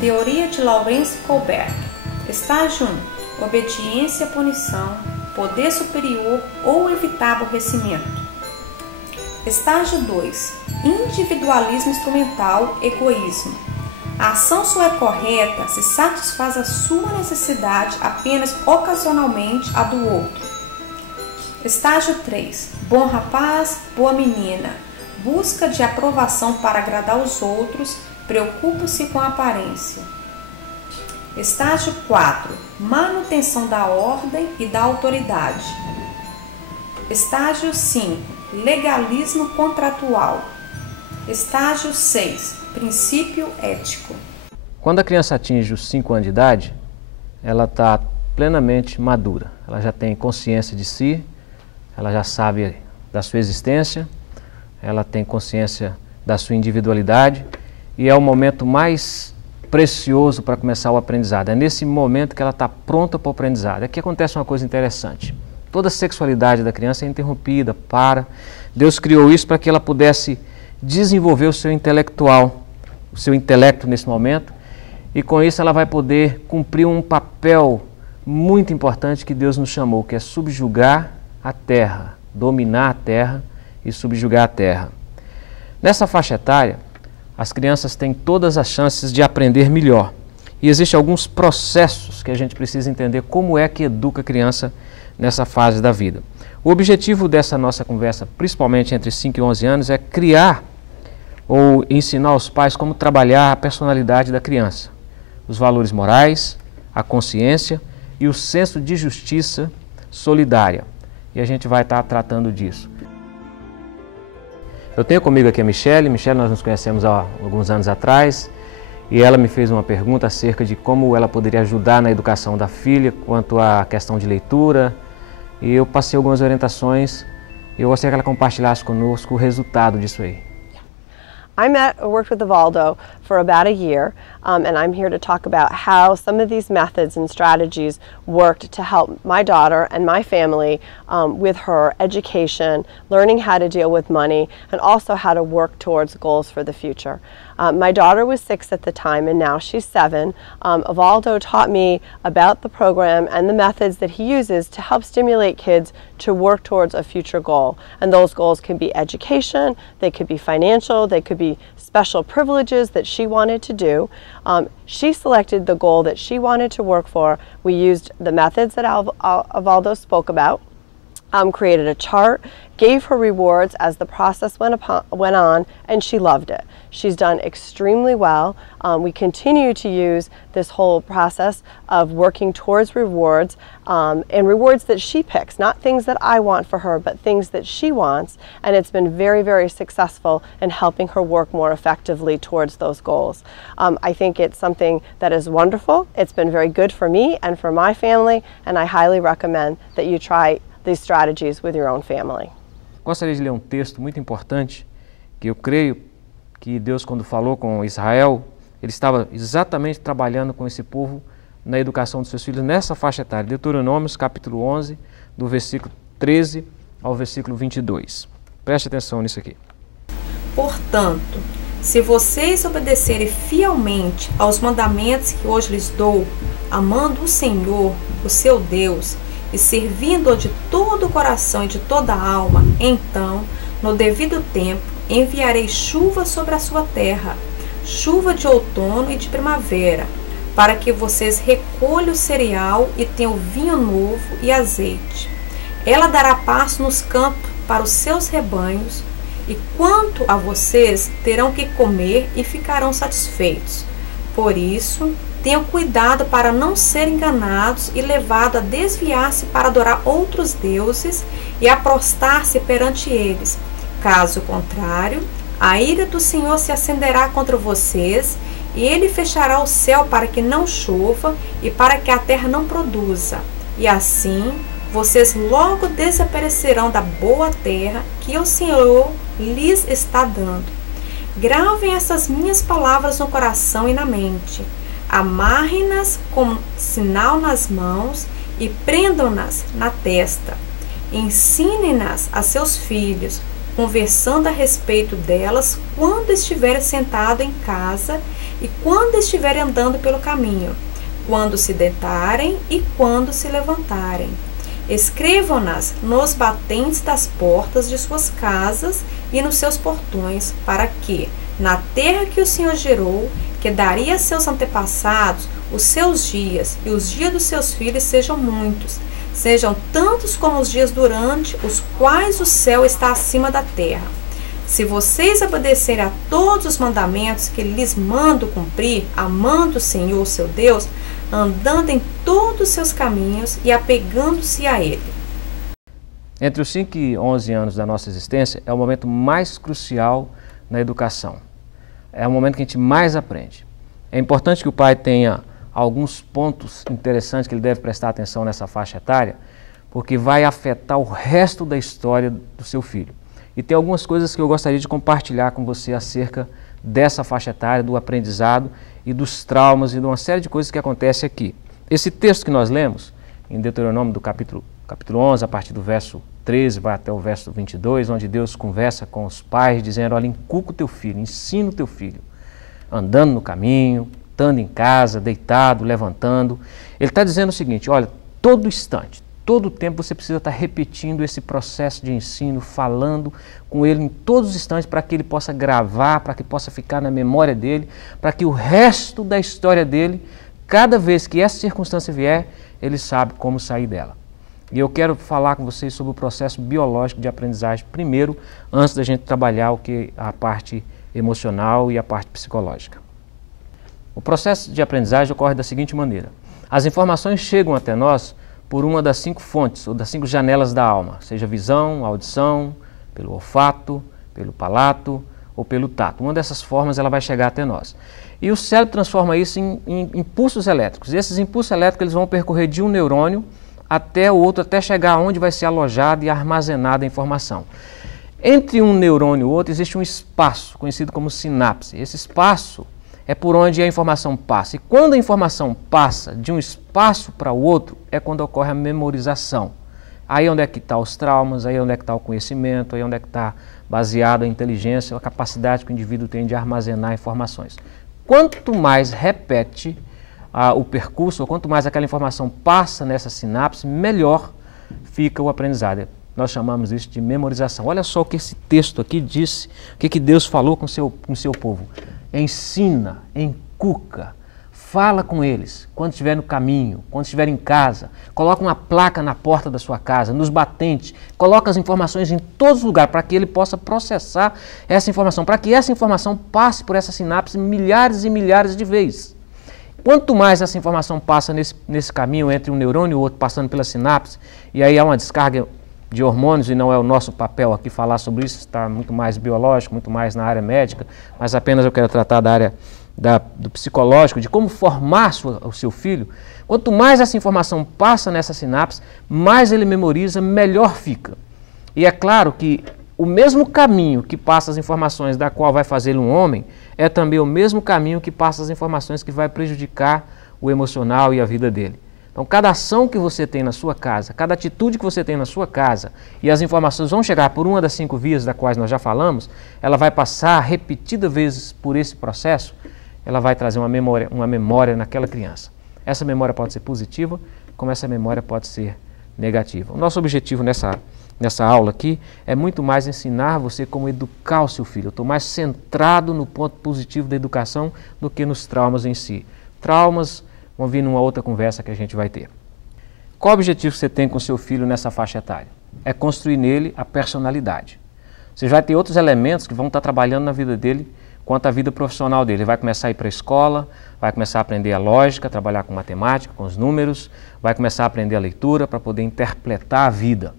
Teoria de Lawrence Kohlberg. Estágio 1. Obediência, punição, poder superior ou evitar aborrecimento. Estágio 2. Individualismo instrumental, egoísmo. A ação só é correta se satisfaz a sua necessidade apenas ocasionalmente a do outro. Estágio 3. Bom rapaz, boa menina. Busca de aprovação para agradar os outros, preocupa-se com a aparência. Estágio 4. Manutenção da ordem e da autoridade. Estágio 5. Legalismo contratual. Estágio 6. Princípio ético. Quando a criança atinge os 5 anos de idade, ela está plenamente madura. Ela já tem consciência de si, ela já sabe da sua existência, ela tem consciência da sua individualidade e é o momento mais precioso para começar o aprendizado. É nesse momento que ela está pronta para o aprendizado. Aqui acontece uma coisa interessante. Toda a sexualidade da criança é interrompida, para. Deus criou isso para que ela pudesse desenvolver o seu intelectual, o seu intelecto nesse momento, e com isso ela vai poder cumprir um papel muito importante que Deus nos chamou, que é subjugar a terra, dominar a terra e subjugar a terra. Nessa faixa etária, as crianças têm todas as chances de aprender melhor. E existem alguns processos que a gente precisa entender como é que educa a criança nessa fase da vida. O objetivo dessa nossa conversa, principalmente entre 5 e 11 anos, é criar ou ensinar aos pais como trabalhar a personalidade da criança, os valores morais, a consciência e o senso de justiça solidária. E a gente vai estar tratando disso. Eu tenho comigo aqui a Michele. Michele, nós nos conhecemos há alguns anos atrás e ela me fez uma pergunta acerca de como ela poderia ajudar na educação da filha quanto à questão de leitura, e eu passei algumas orientações e eu gostaria que ela compartilhasse conosco o resultado disso aí. I worked with Evaldo for about a year, and I'm here to talk about how some of these methods and strategies worked to help my daughter and my family with her education, learning how to deal with money, and also how to work towards goals for the future. My daughter was 6 at the time, and now she's 7. Evaldo taught me about the program and the methods that he uses to help stimulate kids to work towards a future goal. And those goals can be education, they could be financial, they could be special privileges that she wanted to do. She selected the goal that she wanted to work for. We used the methods that Evaldo spoke about, created a chart, gave her rewards as the process went on, and she loved it. She's done extremely well. We continue to use this whole process of working towards rewards, and rewards that she picks, not things that I want for her, but things that she wants, and it's been very, very successful in helping her work more effectively towards those goals. I think it's something that is wonderful. It's been very good for me and for my family, and I highly recommend that you try these strategies with your own family. Gostaria de ler um texto muito importante que eu creio que Deus, quando falou com Israel, ele estava exatamente trabalhando com esse povo na educação dos seus filhos nessa faixa etária. Deuteronômios, capítulo 11, do versículo 13 ao versículo 22. Preste atenção nisso aqui. Portanto, se vocês obedecerem fielmente aos mandamentos que hoje lhes dou, amando o Senhor, o seu Deus, e servindo-o de todo o coração e de toda a alma, então, no devido tempo, enviarei chuva sobre a sua terra, chuva de outono e de primavera, para que vocês recolham o cereal e tenham vinho novo e azeite. Ela dará pasto nos campos para os seus rebanhos, e quanto a vocês, terão que comer e ficarão satisfeitos. Por isso, tenham cuidado para não serem enganados e levados a desviar-se para adorar outros deuses e a prostrar-se perante eles. Caso contrário, a ira do Senhor se acenderá contra vocês E ele fechará o céu para que não chova e para que a terra não produza. E assim vocês logo desaparecerão da boa terra que o Senhor lhes está dando. Gravem essas minhas palavras no coração e na mente. Amarrem-nas como sinal nas mãos e prendam-nas na testa. Ensinem-nas a seus filhos, conversando a respeito delas quando estiverem sentados em casa e quando estiverem andando pelo caminho, quando se deitarem e quando se levantarem. Escrevam-nas nos batentes das portas de suas casas e nos seus portões, para que, na terra que o Senhor gerou, que daria a seus antepassados, os seus dias e os dias dos seus filhos sejam muitos, sejam tantos como os dias durante os quais o céu está acima da terra. Se vocês obedecerem a todos os mandamentos que lhes mando cumprir, amando o Senhor, seu Deus, andando em todos os seus caminhos e apegando-se a Ele. Entre os 5 e 11 anos da nossa existência é o momento mais crucial na educação. É o momento que a gente mais aprende. É importante que o pai tenha alguns pontos interessantes que ele deve prestar atenção nessa faixa etária, porque vai afetar o resto da história do seu filho. E tem algumas coisas que eu gostaria de compartilhar com você acerca dessa faixa etária, do aprendizado e dos traumas e de uma série de coisas que acontecem aqui. Esse texto que nós lemos, em Deuteronômio do capítulo 11, a partir do verso 13, vai até o verso 22, onde Deus conversa com os pais, dizendo, olha, inculca o teu filho, ensina o teu filho, andando no caminho, estando em casa, deitado, levantando. Ele está dizendo o seguinte, olha, todo instante, todo tempo você precisa estar repetindo esse processo de ensino, falando com ele em todos os instantes para que ele possa gravar, para que possa ficar na memória dele, para que o resto da história dele, cada vez que essa circunstância vier, ele sabe como sair dela. E eu quero falar com vocês sobre o processo biológico de aprendizagem primeiro, antes da gente trabalhar o que a parte emocional e a parte psicológica. O processo de aprendizagem ocorre da seguinte maneira. As informações chegam até nós por uma das 5 fontes, ou das 5 janelas da alma, seja visão, audição, pelo olfato, pelo palato ou pelo tato. Uma dessas formas ela vai chegar até nós. E o cérebro transforma isso em impulsos elétricos. E esses impulsos elétricos eles vão percorrer de um neurônio até o outro, até chegar onde vai ser alojada e armazenada a informação. Entre um neurônio e o outro existe um espaço, conhecido como sinapse. Esse espaço é por onde a informação passa. E quando a informação passa de um espaço para o outro, é quando ocorre a memorização. Aí onde é que estão os traumas, aí onde é que está o conhecimento, aí onde é que está baseada a inteligência, a capacidade que o indivíduo tem de armazenar informações. Quanto mais repete o percurso, ou quanto mais aquela informação passa nessa sinapse, melhor fica o aprendizado. Nós chamamos isso de memorização. Olha só o que esse texto aqui disse, o que Deus falou com o seu povo. Ensina, encuca, fala com eles quando estiver no caminho, quando estiver em casa, coloca uma placa na porta da sua casa, nos batentes, coloca as informações em todos os lugares para que ele possa processar essa informação, para que essa informação passe por essa sinapse milhares e milhares de vezes. Quanto mais essa informação passa nesse caminho entre um neurônio e o outro, passando pela sinapse, e aí há uma descarga de hormônios, e não é o nosso papel aqui falar sobre isso, está muito mais biológico, muito mais na área médica, mas apenas eu quero tratar da área do psicológico, de como formar o seu filho. Quanto mais essa informação passa nessa sinapse, mais ele memoriza, melhor fica. E é claro que o mesmo caminho que passa as informações da qual vai fazer um homem, é também o mesmo caminho que passa as informações que vai prejudicar o emocional e a vida dele. Então, cada ação que você tem na sua casa, cada atitude que você tem na sua casa, e as informações vão chegar por uma das 5 vias das quais nós já falamos, ela vai passar repetidas vezes por esse processo, ela vai trazer uma memória naquela criança. Essa memória pode ser positiva, como essa memória pode ser negativa. O nosso objetivo nessa aula aqui é muito mais ensinar você como educar o seu filho. Eu estou mais centrado no ponto positivo da educação do que nos traumas em si. Traumas vão vir numa outra conversa que a gente vai ter. Qual o objetivo que você tem com o seu filho nessa faixa etária? É construir nele a personalidade. Você vai ter outros elementos que vão estar trabalhando na vida dele quanto à vida profissional dele. Ele vai começar a ir para a escola, vai começar a aprender a lógica, trabalhar com matemática, com os números, vai começar a aprender a leitura para poder interpretar a vida.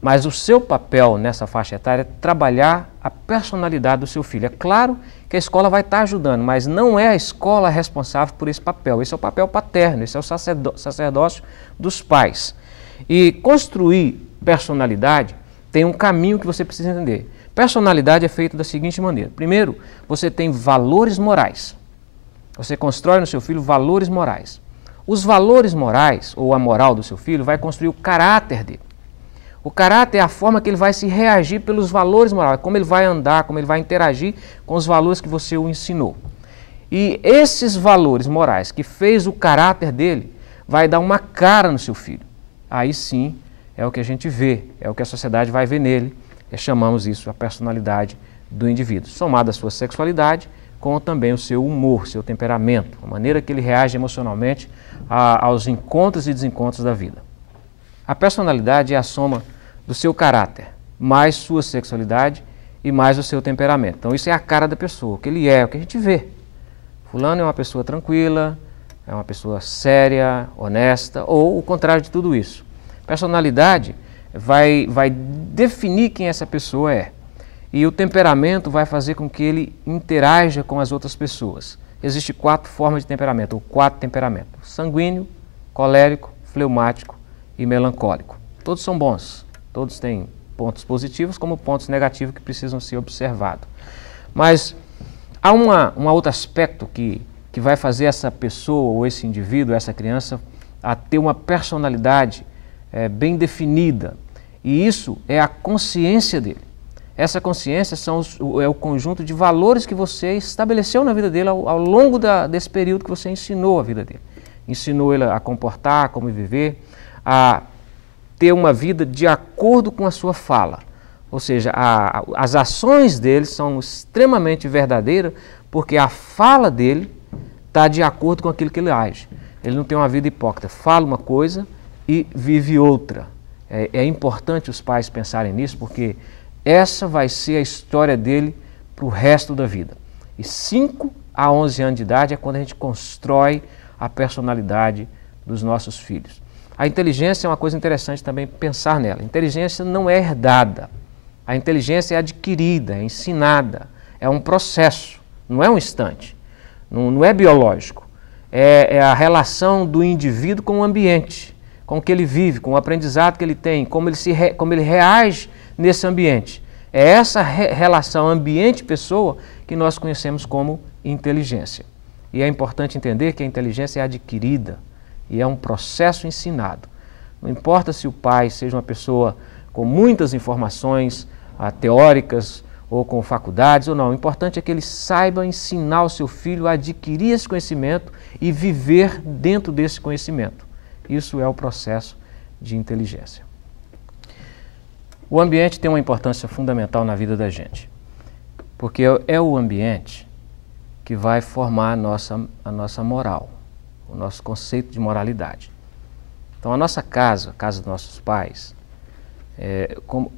Mas o seu papel nessa faixa etária é trabalhar a personalidade do seu filho. É claro que a escola vai estar ajudando, mas não é a escola responsável por esse papel. Esse é o papel paterno, esse é o sacerdócio dos pais. E construir personalidade tem um caminho que você precisa entender. Personalidade é feita da seguinte maneira. Primeiro, você tem valores morais. Você constrói no seu filho valores morais. Os valores morais, ou a moral do seu filho, vai construir o caráter dele. O caráter é a forma que ele vai se reagir pelos valores morais, como ele vai andar, como ele vai interagir com os valores que você o ensinou. E esses valores morais que fez o caráter dele, vai dar uma cara no seu filho. Aí sim, é o que a gente vê, é o que a sociedade vai ver nele. Chamamos isso a personalidade do indivíduo, somada à sua sexualidade, com também o seu humor, seu temperamento, a maneira que ele reage emocionalmente aos encontros e desencontros da vida. A personalidade é a soma do seu caráter, mais sua sexualidade e mais o seu temperamento. Então isso é a cara da pessoa, o que ele é, o que a gente vê. Fulano é uma pessoa tranquila, é uma pessoa séria, honesta, ou o contrário de tudo isso. Personalidade vai definir quem essa pessoa é. E o temperamento vai fazer com que ele interaja com as outras pessoas. Existem 4 formas de temperamento, ou 4 temperamentos: sanguíneo, colérico, fleumático e melancólico. Todos são bons, todos têm pontos positivos como pontos negativos que precisam ser observados. Mas há um outro aspecto que vai fazer essa pessoa, ou esse indivíduo, essa criança, a ter uma personalidade bem definida. E isso é a consciência dele. Essa consciência é o conjunto de valores que você estabeleceu na vida dele ao longo desse período que você ensinou a vida dele. Ensinou ele a comportar, como viver, a ter uma vida de acordo com a sua fala. Ou seja, as ações dele são extremamente verdadeiras porque a fala dele está de acordo com aquilo que ele age. Ele não tem uma vida hipócrita, fala uma coisa e vive outra. É importante os pais pensarem nisso porque essa vai ser a história dele para o resto da vida. E 5 a 11 anos de idade é quando a gente constrói a personalidade dos nossos filhos. A inteligência é uma coisa interessante também pensar nela. A inteligência não é herdada. A inteligência é adquirida, é ensinada. É um processo, não é um instante. Não é biológico. É a relação do indivíduo com o ambiente, com o que ele vive, com o aprendizado que ele tem, como ele reage nesse ambiente. É essa relação ambiente-pessoa que nós conhecemos como inteligência. E é importante entender que a inteligência é adquirida e é um processo ensinado. Não importa se o pai seja uma pessoa com muitas informações teóricas ou com faculdades ou não. O importante é que ele saiba ensinar o seu filho a adquirir esse conhecimento e viver dentro desse conhecimento. Isso é o processo de inteligência. O ambiente tem uma importância fundamental na vida da gente, porque é o ambiente que vai formar a nossa moral, o nosso conceito de moralidade. Então a nossa casa, a casa dos nossos pais,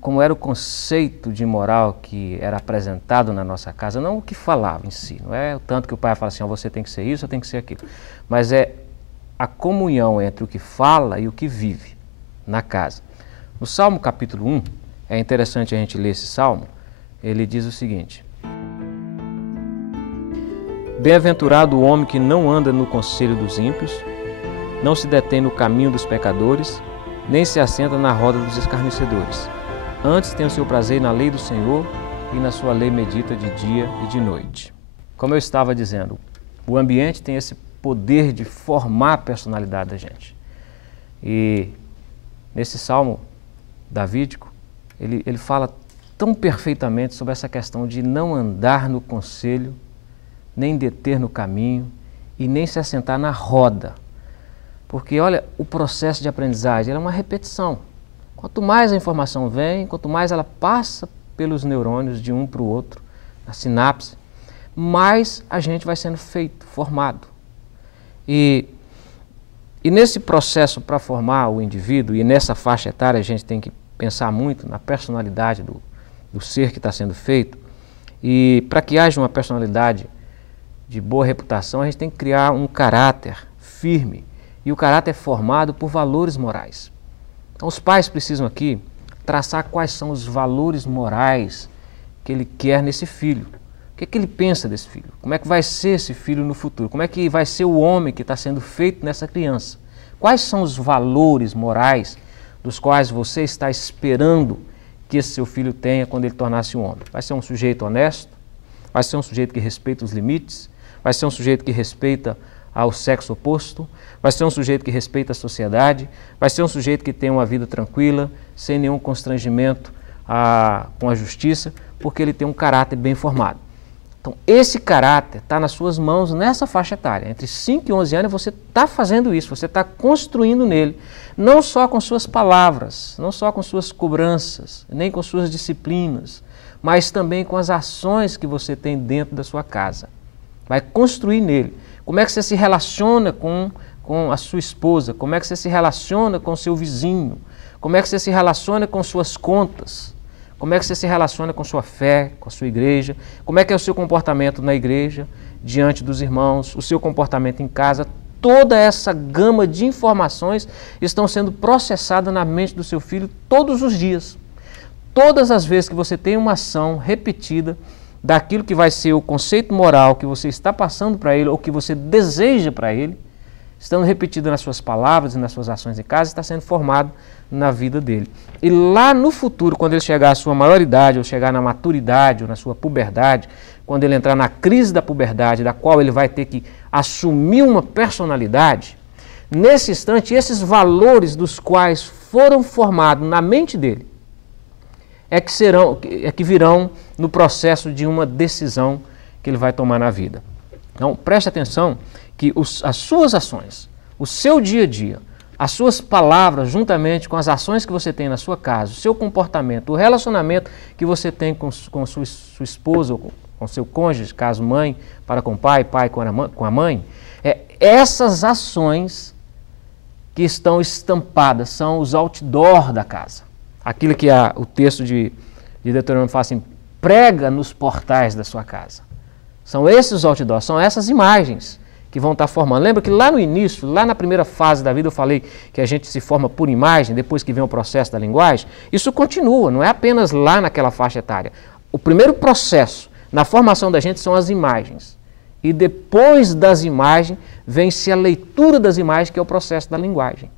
como era o conceito de moral que era apresentado na nossa casa, não o que falava em si, não é o tanto que o pai fala assim, você tem que ser isso, você tem que ser aquilo, mas é a comunhão entre o que fala e o que vive na casa. No Salmo capítulo 1, é interessante a gente ler esse salmo, ele diz o seguinte: Bem-aventurado o homem que não anda no conselho dos ímpios, não se detém no caminho dos pecadores, nem se assenta na roda dos escarnecedores. Antes tem o seu prazer na lei do Senhor e na sua lei medita de dia e de noite. Como eu estava dizendo, o ambiente tem esse poder de formar a personalidade da gente. E nesse salmo davídico, ele fala tão perfeitamente sobre essa questão de não andar no conselho, nem deter no caminho e nem se assentar na roda. Porque, olha, o processo de aprendizagem é uma repetição. Quanto mais a informação vem, quanto mais ela passa pelos neurônios de um para o outro, na sinapse, mais a gente vai sendo formado. E nesse processo para formar o indivíduo, e nessa faixa etária a gente tem que pensar muito na personalidade do ser que está sendo feito. E para que haja uma personalidade de boa reputação, a gente tem que criar um caráter firme. E o caráter é formado por valores morais. Então os pais precisam aqui traçar quais são os valores morais que ele quer nesse filho. O que é que ele pensa desse filho? Como é que vai ser esse filho no futuro? Como é que vai ser o homem que está sendo feito nessa criança? Quais são os valores morais dos quais você está esperando que esse seu filho tenha quando ele tornar-se um homem? Vai ser um sujeito honesto? Vai ser um sujeito que respeita os limites? Vai ser um sujeito que respeita ao sexo oposto? Vai ser um sujeito que respeita a sociedade? Vai ser um sujeito que tem uma vida tranquila, sem nenhum constrangimento com a justiça, porque ele tem um caráter bem formado. Então, esse caráter está nas suas mãos nessa faixa etária. Entre 5 e 11 anos você está fazendo isso, você está construindo nele, não só com suas palavras, não só com suas cobranças, nem com suas disciplinas, mas também com as ações que você tem dentro da sua casa. Vai construir nele. Como é que você se relaciona com a sua esposa? Como é que você se relaciona com o seu vizinho? Como é que você se relaciona com suas contas? Como é que você se relaciona com sua fé, com a sua igreja? Como é que é o seu comportamento na igreja, diante dos irmãos, o seu comportamento em casa? Toda essa gama de informações estão sendo processadas na mente do seu filho todos os dias. Todas as vezes que você tem uma ação repetida daquilo que vai ser o conceito moral que você está passando para ele ou que você deseja para ele, estando repetido nas suas palavras e nas suas ações em casa, está sendo formado na vida dele. E lá no futuro, quando ele chegar à sua maioridade, ou chegar na maturidade, ou na sua puberdade, quando ele entrar na crise da puberdade, da qual ele vai ter que assumir uma personalidade, nesse instante, esses valores dos quais foram formados na mente dele, é que virão no processo de uma decisão que ele vai tomar na vida. Então, preste atenção que as suas ações, o seu dia a dia, as suas palavras, juntamente com as ações que você tem na sua casa, o seu comportamento, o relacionamento que você tem com sua esposa, ou com seu cônjuge, caso mãe, para com o pai, pai com a mãe, essas ações que estão estampadas, são os outdoor da casa. Aquilo que o texto de Deuteronômio fala assim, prega nos portais da sua casa. São esses outdoors, são essas imagens que vão estar formando. Lembra que lá no início, lá na primeira fase da vida, eu falei que a gente se forma por imagem, depois que vem o processo da linguagem? Isso continua, não é apenas lá naquela faixa etária. O primeiro processo na formação da gente são as imagens. E depois das imagens, vem-se a leitura das imagens, que é o processo da linguagem.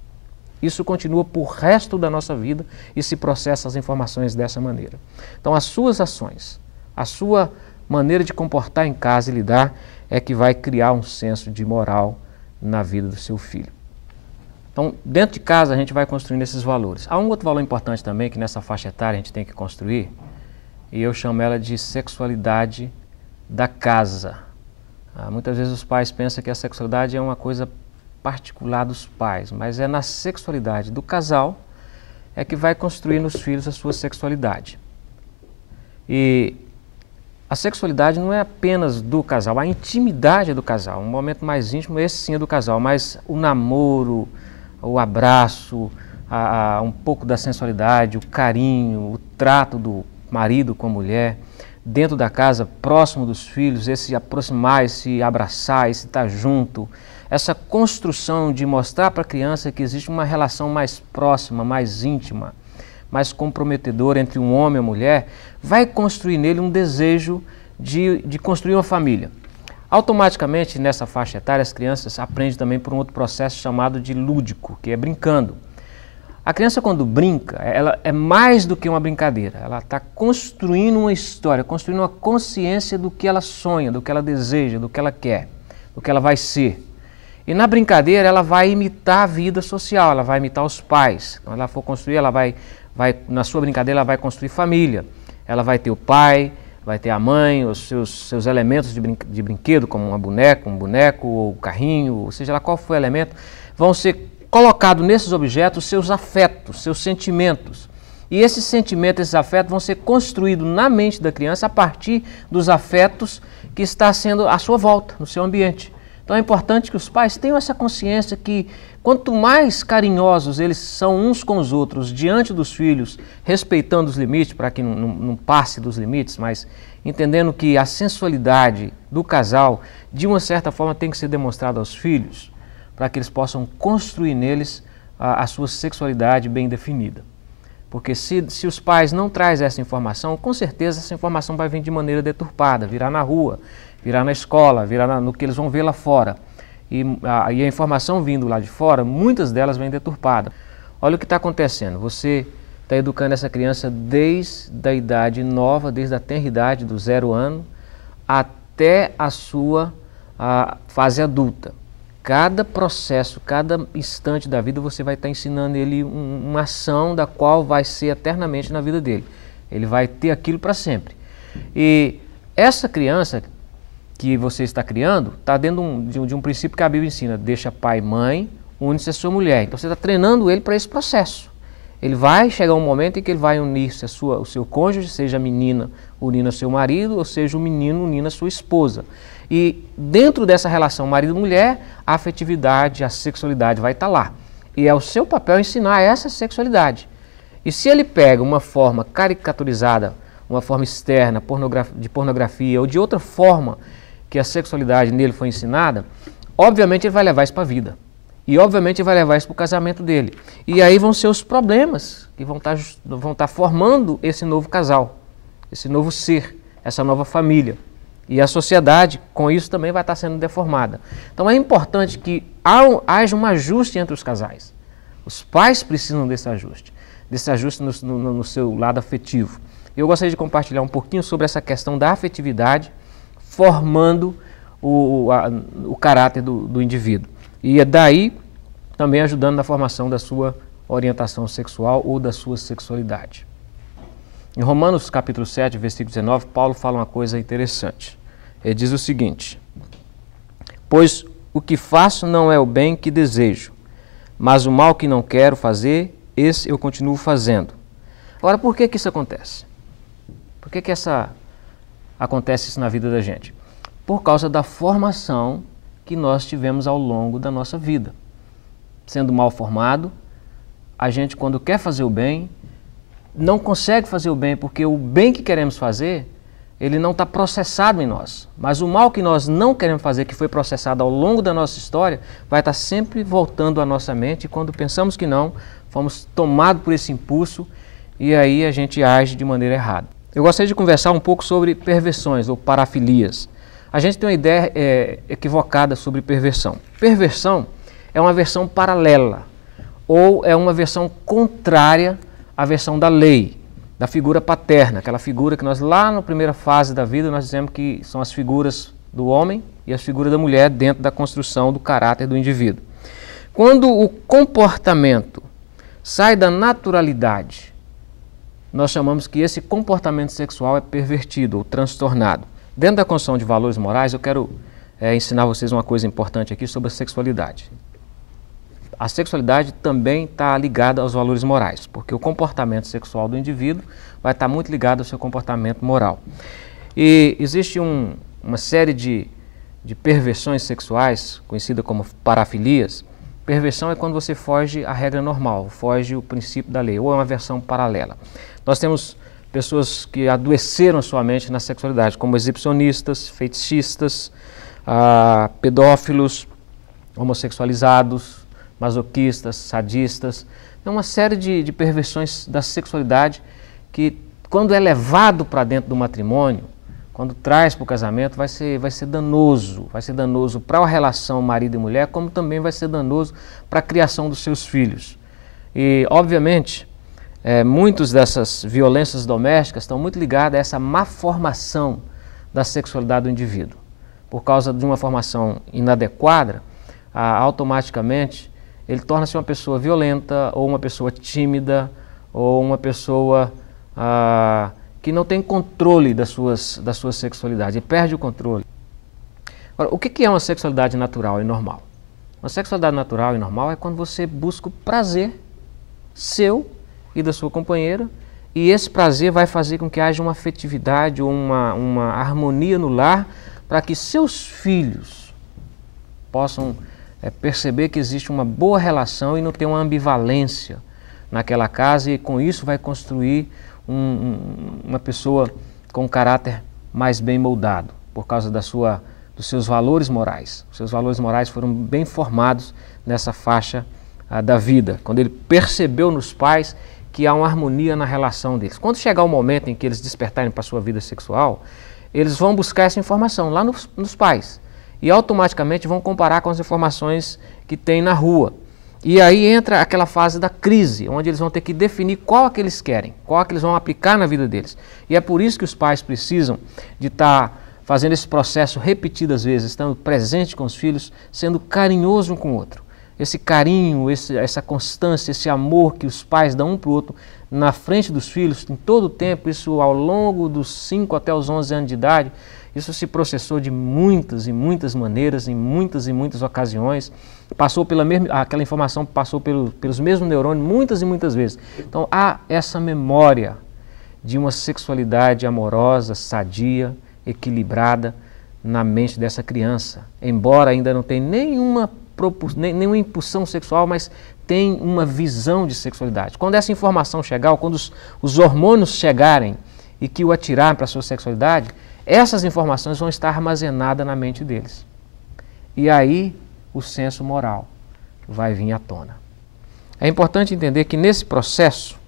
Isso continua por resto da nossa vida e se processa as informações dessa maneira. Então, as suas ações, a sua maneira de comportar em casa e lidar é que vai criar um senso de moral na vida do seu filho. Então, dentro de casa a gente vai construindo esses valores. Há um outro valor importante também que nessa faixa etária a gente tem que construir, e eu chamo ela de sexualidade da casa. Muitas vezes os pais pensam que a sexualidade é uma coisa particular dos pais, mas é na sexualidade do casal é que vai construir nos filhos a sua sexualidade. E a sexualidade não é apenas do casal, a intimidade é do casal. Um momento mais íntimo, esse sim é do casal, mas o namoro, o abraço, um pouco da sensualidade, o carinho, o trato do marido com a mulher, dentro da casa, próximo dos filhos, esse aproximar, esse abraçar, esse estar junto, essa construção de mostrar para a criança que existe uma relação mais próxima, mais íntima, mais comprometedora entre um homem e uma mulher, vai construir nele um desejo de construir uma família. Automaticamente, nessa faixa etária, as crianças aprendem também por um outro processo chamado de lúdico, que é brincando. A criança, quando brinca, ela é mais do que uma brincadeira. Ela está construindo uma história, construindo uma consciência do que ela sonha, do que ela deseja, do que ela quer, do que ela vai ser. E na brincadeira, ela vai imitar a vida social, ela vai imitar os pais. Quando ela for construir, ela vai na sua brincadeira, ela vai construir família. Ela vai ter o pai, vai ter a mãe, os seus elementos de brinquedo, como um boneco, ou carrinho, ou seja lá qual for o elemento, vão ser colocados nesses objetos seus afetos, seus sentimentos. E esses sentimentos, esses afetos vão ser construídos na mente da criança a partir dos afetos que está sendo à sua volta, no seu ambiente. Então é importante que os pais tenham essa consciência que quanto mais carinhosos eles são uns com os outros diante dos filhos, respeitando os limites, para que não passe dos limites, mas entendendo que a sensualidade do casal, de uma certa forma, tem que ser demonstrada aos filhos, para que eles possam construir neles a sua sexualidade bem definida. Porque se os pais não trazem essa informação, com certeza essa informação vai vir de maneira deturpada, virá na rua, virá na escola, virá no que eles vão ver lá fora. E a informação vindo lá de fora, muitas delas vêm deturpadas. Olha o que está acontecendo, você está educando essa criança desde a idade nova, desde a tenra idade do 0 ano, até a sua fase adulta. Cada processo, cada instante da vida, você vai estar ensinando ele uma ação da qual vai ser eternamente na vida dele. Ele vai ter aquilo para sempre. E essa criança que você está criando está dentro de um princípio que a Bíblia ensina: deixa pai e mãe, une-se a sua mulher. Então você está treinando ele para esse processo. Ele vai chegar um momento em que ele vai unir-se o seu cônjuge, seja a menina unindo a seu marido, ou seja o menino unindo a sua esposa. E dentro dessa relação marido-mulher, a afetividade, a sexualidade vai estar lá. E é o seu papel ensinar essa sexualidade. E se ele pega uma forma caricaturizada, uma forma externa, de pornografia ou de outra forma que a sexualidade nele foi ensinada, obviamente ele vai levar isso para a vida. E obviamente ele vai levar isso para o casamento dele. E aí vão ser os problemas que vão estar formando esse novo casal, esse novo ser, essa nova família. E a sociedade, com isso, também vai estar sendo deformada. Então é importante que haja um ajuste entre os casais. Os pais precisam desse ajuste no seu lado afetivo. Eu gostaria de compartilhar um pouquinho sobre essa questão da afetividade, formando o caráter do indivíduo. E é daí também ajudando na formação da sua orientação sexual ou da sua sexualidade. Em Romanos capítulo 7, versículo 19, Paulo fala uma coisa interessante. Ele diz o seguinte: pois o que faço não é o bem que desejo, mas o mal que não quero fazer, esse eu continuo fazendo. Agora, por que isso acontece? Por que acontece isso na vida da gente? Por causa da formação que nós tivemos ao longo da nossa vida. Sendo mal formado, a gente, quando quer fazer o bem, não consegue fazer o bem, porque o bem que queremos fazer, ele não está processado em nós. Mas o mal que nós não queremos fazer, que foi processado ao longo da nossa história, vai estar sempre voltando à nossa mente, e quando pensamos que não, fomos tomados por esse impulso, e aí a gente age de maneira errada. Eu gostaria de conversar um pouco sobre perversões ou parafilias. A gente tem uma ideia equivocada sobre perversão. Perversão é uma versão paralela, ou é uma versão contrária à versão da lei, da figura paterna, aquela figura que nós lá na primeira fase da vida nós dizemos que são as figuras do homem e as figuras da mulher dentro da construção do caráter do indivíduo. Quando o comportamento sai da naturalidade, nós chamamos que esse comportamento sexual é pervertido ou transtornado. Dentro da construção de valores morais, eu quero ensinar vocês uma coisa importante aqui sobre a sexualidade. A sexualidade também está ligada aos valores morais, porque o comportamento sexual do indivíduo vai estar muito ligado ao seu comportamento moral. E existe uma série de perversões sexuais, conhecida como parafilias. Perversão é quando você foge à regra normal, foge o princípio da lei, ou é uma versão paralela. Nós temos pessoas que adoeceram sua mente na sexualidade, como exibicionistas, fetichistas, pedófilos, homossexualizados, masoquistas, sadistas. É uma série de perversões da sexualidade que, quando é levado para dentro do matrimônio, quando traz para o casamento, vai ser danoso para a relação marido e mulher, como também vai ser danoso para a criação dos seus filhos. E, obviamente, muitas dessas violências domésticas estão muito ligadas a essa má formação da sexualidade do indivíduo. Por causa de uma formação inadequada, automaticamente ele torna-se uma pessoa violenta, ou uma pessoa tímida, ou uma pessoa que não tem controle da sua sexualidade, e perde o controle. Agora, o que é uma sexualidade natural e normal? Uma sexualidade natural e normal é quando você busca o prazer seu e da sua companheira, e esse prazer vai fazer com que haja uma afetividade ou uma harmonia no lar, para que seus filhos possam perceber que existe uma boa relação e não ter uma ambivalência naquela casa, e com isso vai construir uma pessoa com um caráter mais bem moldado, por causa dos seus valores morais. Os seus valores morais foram bem formados nessa faixa da vida, quando ele percebeu nos pais que há uma harmonia na relação deles. Quando chegar o momento em que eles despertarem para a sua vida sexual, eles vão buscar essa informação lá nos pais e automaticamente vão comparar com as informações que tem na rua. E aí entra aquela fase da crise, onde eles vão ter que definir qual é que eles querem, qual é que eles vão aplicar na vida deles. E é por isso que os pais precisam de estar fazendo esse processo repetidas vezes, estando presente com os filhos, sendo carinhoso um com o outro. Esse carinho, essa constância, esse amor que os pais dão um para o outro na frente dos filhos, em todo o tempo, isso ao longo dos 5 até os 11 anos de idade, isso se processou de muitas e muitas maneiras, em muitas e muitas ocasiões, passou pela mesma, aquela informação passou pelos mesmos neurônios muitas e muitas vezes. Então há essa memória de uma sexualidade amorosa, sadia, equilibrada na mente dessa criança, embora ainda não tenha nenhuma impulsão sexual, mas tem uma visão de sexualidade. Quando essa informação chegar, ou quando os hormônios chegarem e que o atirarem para a sua sexualidade, essas informações vão estar armazenadas na mente deles. E aí o senso moral vai vir à tona. É importante entender que nesse processo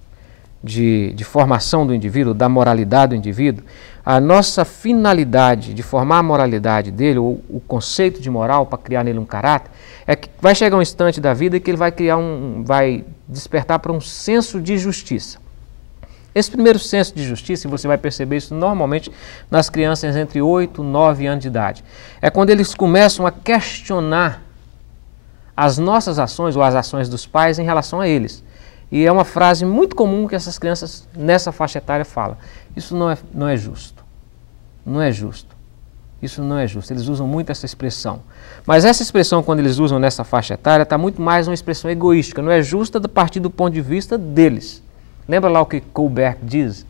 de formação do indivíduo, da moralidade do indivíduo, a nossa finalidade de formar a moralidade dele, ou o conceito de moral para criar nele um caráter, é que vai chegar um instante da vida que ele vai despertar para um senso de justiça. Esse primeiro senso de justiça, e você vai perceber isso normalmente nas crianças entre 8 e 9 anos de idade, é quando eles começam a questionar as nossas ações ou as ações dos pais em relação a eles. E é uma frase muito comum que essas crianças nessa faixa etária falam: isso não é justo, não é justo, isso não é justo. Eles usam muito essa expressão. Mas essa expressão, quando eles usam nessa faixa etária, está muito mais uma expressão egoística, não é justa a partir do ponto de vista deles. Lembra lá o que Kohlberg diz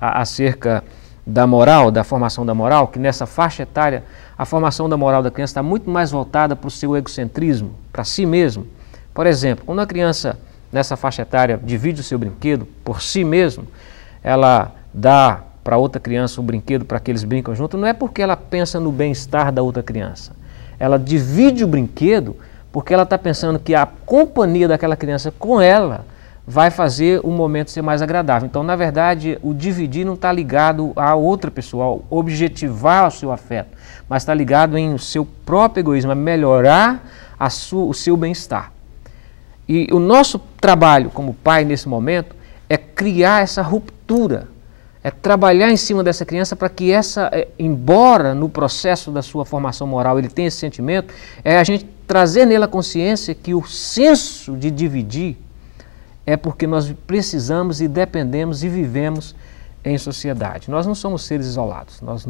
acerca da moral, da formação da moral, que nessa faixa etária a formação da moral da criança está muito mais voltada para o seu egocentrismo, para si mesmo. Por exemplo, quando a criança nessa faixa etária divide o seu brinquedo por si mesmo, ela dá para outra criança um brinquedo para que eles brincam junto, não é porque ela pensa no bem-estar da outra criança. Ela divide o brinquedo porque ela está pensando que a companhia daquela criança com ela vai fazer o momento ser mais agradável. Então, na verdade, o dividir não está ligado a outra pessoa, ao objetivar o seu afeto, mas está ligado em o seu próprio egoísmo, a melhorar o seu bem-estar. E o nosso trabalho como pai nesse momento é criar essa ruptura, é trabalhar em cima dessa criança para que embora no processo da sua formação moral ele tenha esse sentimento, é a gente trazer nele a consciência que o senso de dividir é porque nós precisamos e dependemos e vivemos em sociedade. Nós não somos seres isolados, nós